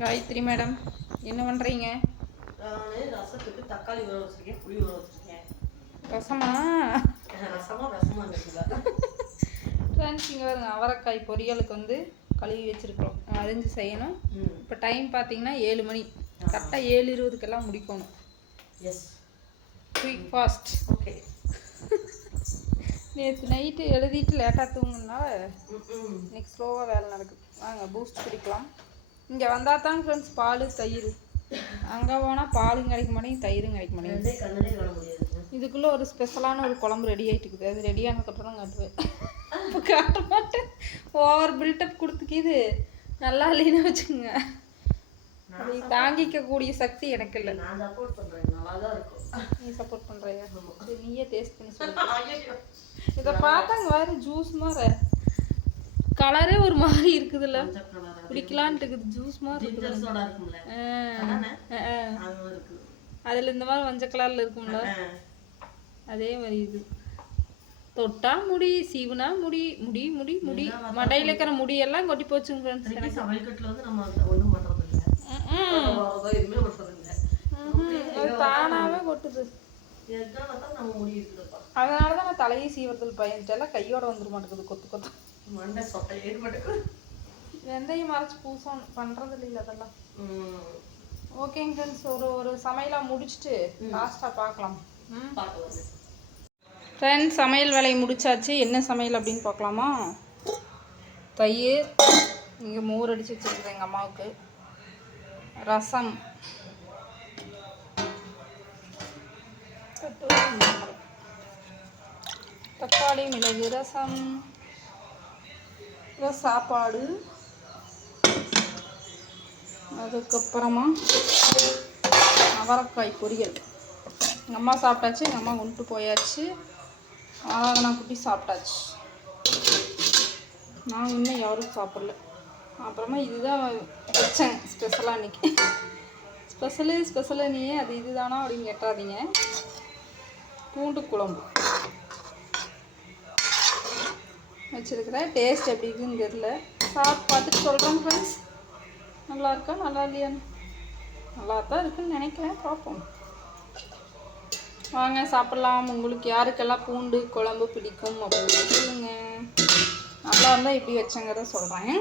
Gayatri madam என்ன பண்ணுறீங்க? நான் ரசத்துக்கு தக்காளி ஊற வச்சிருக்கேன், புளி ஊற வச்சிருக்கேன். ரசமா? ரசமா ஃப்ரெண்ட்ஸ், இங்கே வருங்க, அவரைக்காய் பொரியலுக்கு வந்து கழுவி வச்சுருக்கோம், அரிஞ்சு செய்யணும். இப்போ டைம் பார்த்தீங்கன்னா 7 மணி, கரெக்டாக 7:20க்கெல்லாம் முடிக்கணும். Yes, quick fast. ஓகே. நேற்று நைட்டு எழுதிட்டு லேட்டாக தூங்குனால இன்னைக்கு ஸ்லோவாக வேலை நடக்குது. வாங்க பூஸ்ட் குடிக்கலாம். இங்கே வந்தால் தான் ஃப்ரெண்ட்ஸ் பால் தயிர், அங்கே போனால் பாலும் கிடைக்க மாட்டேங்குது, தயிரும் கிடைக்க மாட்டேங்குது. இதுக்குள்ளே ஒரு ஸ்பெஷலான ஒரு குழம்பு ரெடி ஆகிட்டு இருக்குது. அது ரெடியானதுக்கப்புறம் தான் காட்டுவேன். இப்போ காட்ட மாட்டேன், ஓவர் பில்டப் கொடுத்துக்கிது. நல்லா இல்லைன்னு வச்சுக்கோங்க, அதை தாங்கிக்கக்கூடிய சக்தி எனக்கு இல்லை. நான் சப்போர்ட் பண்ணுறேன், நல்லா தான் இருக்கும். நீ சப்போர்ட் பண்ணுறியா? சரி, நீயே டேஸ்ட் பண்ணி சொல்லு. இதை பார்த்தாங்க வேறு ஜூஸ் மாதிரி கலரே ஒரு மாதிரி இருக்குதுல்ல, குடிக்கலான்ட்டு இருக்குது. ஜூஸ் மாதிரி இருக்குது. அதில் இந்த மாதிரி மஞ்சள் கலரில் இருக்கும்ல, அதே மாதிரி இது. தொட்டா முடி, சீவுனா முடி, முடி முடி முடி மடையில் இருக்கிற முடியெல்லாம் கொட்டி போச்சுங்க ஃப்ரெண்ட்ஸ். எனக்கு தானாகவே கொட்டுது. அதனால தான் நான் தலையை சீவரத்தில் பயந்துட்டெல்லாம் கையோட வந்துட மாட்டேங்குது, கொத்து கொத்து. வெந்தயம் மறைச்சி பூசம் பண்ணுறது இல்லை அதெல்லாம். ஓகேங்க ஃப்ரெண்ட்ஸ், ஒரு சமையலாக முடிச்சுட்டு லாஸ்ட்டாக பார்க்கலாம். ஃப்ரெண்ட்ஸ், சமையல் வேலையை முடிச்சாச்சு. என்ன சமையல் அப்படின்னு பார்க்கலாமா? தயிர், இங்கே மோர் அடித்து வச்சுருக்குறேன் எங்கள் அம்மாவுக்கு, ரசம், தக்காளி மிளகு ரசம், சாப்பாடு, அதுக்கப்புறமா அவரைக்காய் பொரியல். எங்கள் அம்மா சாப்பிட்டாச்சு, எங்கள் அம்மா கொண்டு போயாச்சு. ஆராதனா குட்டி சாப்பிட்டாச்சு. நாங்கள் இன்னும் யாரும் சாப்பிடல. அப்புறமா இதுதான் வச்சேன் ஸ்பெஷலாக அன்றைக்கி. ஸ்பெஷலு நீ அது இதுதானா அப்படின்னு கேட்டாதீங்க. பூண்டு குழம்பு வச்சுருக்கிறேன். டேஸ்ட் எப்படி இருக்குன்னு தெரியல, சாப்பிட்டு பார்த்துட்டு சொல்கிறேன் ஃப்ரெண்ட்ஸ். நல்லா இருக்கா நல்லா இல்லையான்னு? நல்லா தான் இருக்குன்னு நினைக்கிறேன், பார்ப்போம். வாங்க சாப்பிட்லாம். உங்களுக்கு யாருக்கெல்லாம் பூண்டு குழம்பு பிடிக்கும் அப்படின்னு சொல்லுங்கள். நல்லா இருந்தால் இப்படி வச்சங்கிறத சொல்கிறேன்.